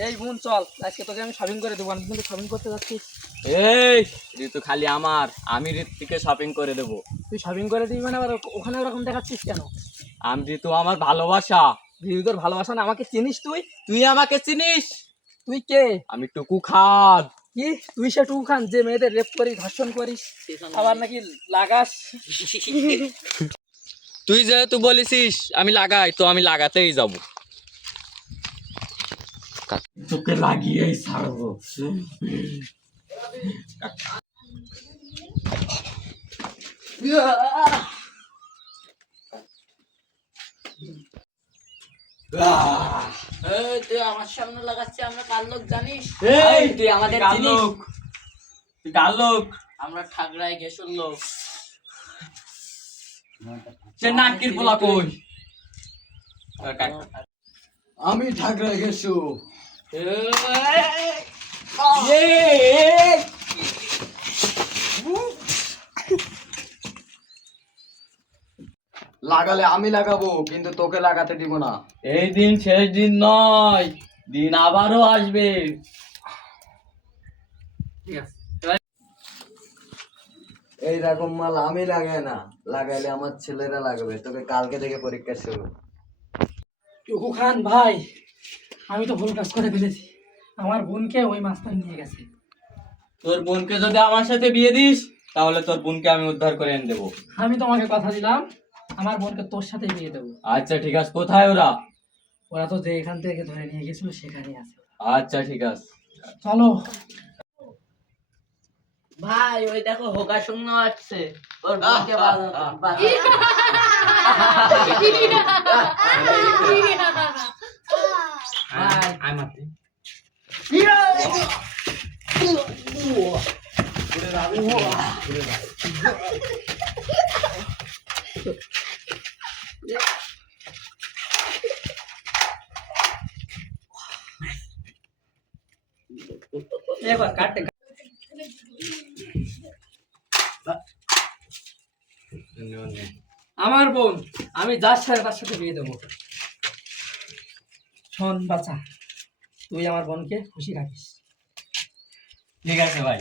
এই বোন চল, আজকে তোকে আমি শপিং করে দেবো। আমি কিন্তু শপিং করতে যাচ্ছিস। এই ঋতু খালি আমার, আমি ঋতুকে শপিং করে দেবো। তুই শপিং করে দিবি মানে আবার ওখানে ওরকম দেখাচ্ছিস কেন? আমি ঋতু আমার ভালোবাসা। তুই তোর ভালোবাসা না, আমাকে চিনিস তুই? তুই আমাকে চিনিস? তুই কে? আমি টুকু খান। কি তুই সে টুকু খান যে মেয়েদের রেপ করিস, ধর্ষণ করিস, আবার নাকি লাগাস? তুই যেহেতু বলেছিস আমি লাগাই, তো আমি লাগাতেই যাব। তোকে লাগিয়েই ছাড়বো। তুই আমার সামনে লাগাচ্ছি, আমরা কার লোক জানিস? এই তুই আমাদের কার চিনিস? লোক? তুই কার লোক? আমরা ঠাকরাই গেছুর লোক। সে নাটকির পোলা কই? আমি ঠাকরা গেছু। লাগালে আমি লাগাবো, কিন্তু তোকে লাগাতে দিব না। এই দিন শেষ দিন নয়, দিন আবারও আসবে। এইরকম মাল আমি লাগাই না, লাগাইলে আমার ছেলেরা লাগবে। তোকে কালকে থেকে পরীক্ষা শুরু। টুকু খান ভাই, আমি তো ভুল কাজ করে ফেলেছি। আমার বোনকে ওই মাস্টার নিয়ে গেছে। তোর বোনকে যদি আমার সাথে বিয়ে দিস, তাহলে তোর বোনকে আমি উদ্ধার করে এনে দেবো। আমি তোমাকে কথা দিলাম, আমার বোনকে তোর সাথে বিয়ে দেবো। আচ্ছা ঠিক আছে, কোথায় ওরা? ওরা তো যে এখান থেকে ধরে নিয়ে গেছিল সেখানেই আছে। আচ্ছা ঠিক আছে। চলো। ভাই ওই দেখো হোগা শূন্য আসছে, ওর বোনকে বাঁচাতে। এবার কাটতে আমার বোন, আমি যার সাথে তার সাথে বিয়ে দেবো। শোন বাচ্চা, তুই আমার বোনকে খুশি রাখিস। ঠিক আছে ভাই।